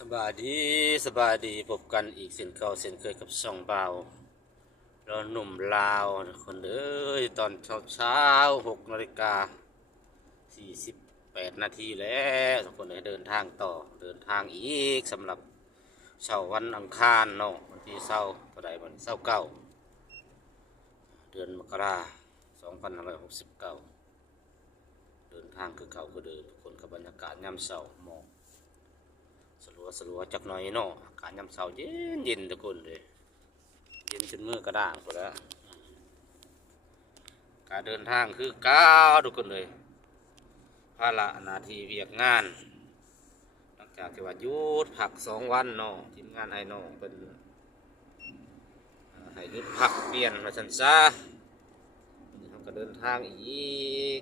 สบายดีสบายดีพบกันอีกเส้นเก่าเส้นเคยกับช่องเบาเราหนุ่มลาวคนเอ้ยตอนเช้า6:48 นาทีแล้วทุกคนเลยเดินทางต่อเดินทางอีกสำหรับเช้าวันอังคารเนาะวันที่เช้าเท่าใดวันเช้าเก้าเดือนมกรา2569เดินทางคือเก่าคือเดิมทุกคนกับบรรยากาศยามเช้าหมอกสลัวจักหน่อยเนาะอากาศยามเช้าเย็นเย็นทุกคนเลยเย็นจนมือกระด้างหมดแล้วการเดินทางคือก้าวทุกคนเลยภาระหน้าที่เวียกงานหลังจากที่ว่าหยุดพัก2 วันเนาะทีมงานไอ้น้องเป็นให้หยุดพักเปลี่ยนมาสันซะทำก็เดินทางอีก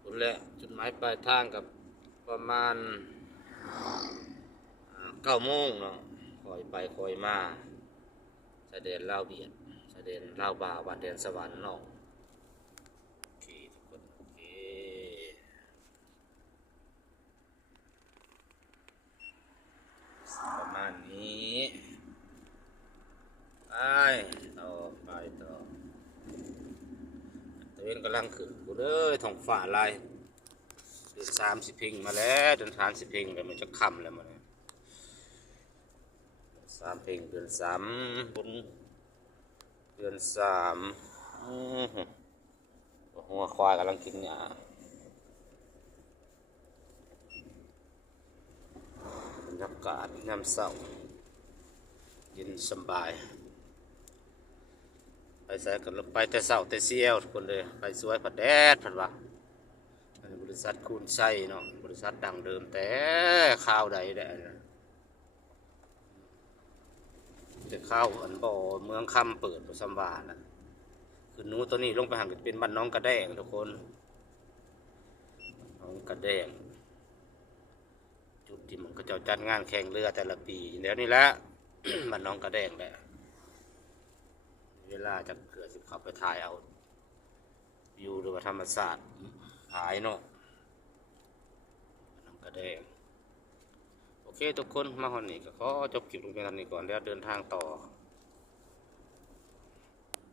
คนแหละจุดหมายปลายทางกับประมาณ9 โมงเนาะคอยไปคอยมาชายแดนลาวเบียดชายแดนลาวบ่าวบ้านแดนสวรรค์เนาะโอเคทุกคนโอเคประมาณนี้ไปต่อไปต่อตะเวนกำลังขึ้นกูเลยท้องฟ้าลายเดือน30 เพลงมาแล้วเดือน30 เพลงไปมันจะค่ำแล้วมัน3 เพลงเดือน3บนเดือน3หัวควายกำลังกินหญ้าบรรยากาศยามเช้าเย็นสบายไปใส่กันลงไปแต่เช้าแต่เสี้ยวทุกคนเลยไปสวยผัดแดดผัดว่าบริษัทคูณไส้เนาะบริษัทดังเดิมแต่ข้าวใดแดดจะข้าวอันบ่อเมืองคำเปิดสัมวานะคือหนูตัวนี้ลงไปหันเป็นบ้านน้องกระแดงทุกคนน้องกระแดงจุดที่มันก็จะจัดงานแข่งเรือแต่ละปีแล้วนี่แหละ บ้านน้องกระแดงแหละเวลาจะเกิดสิขับไปถ่ายเอาวิวหรือว่าธรรมศาสตร์หายเนาะน้องกระแดงโอเคทุกคนมาคนนี้ก็ขอจบคลิปลงเพียงเท่านี้ก่อนแล้วเดินทางต่อ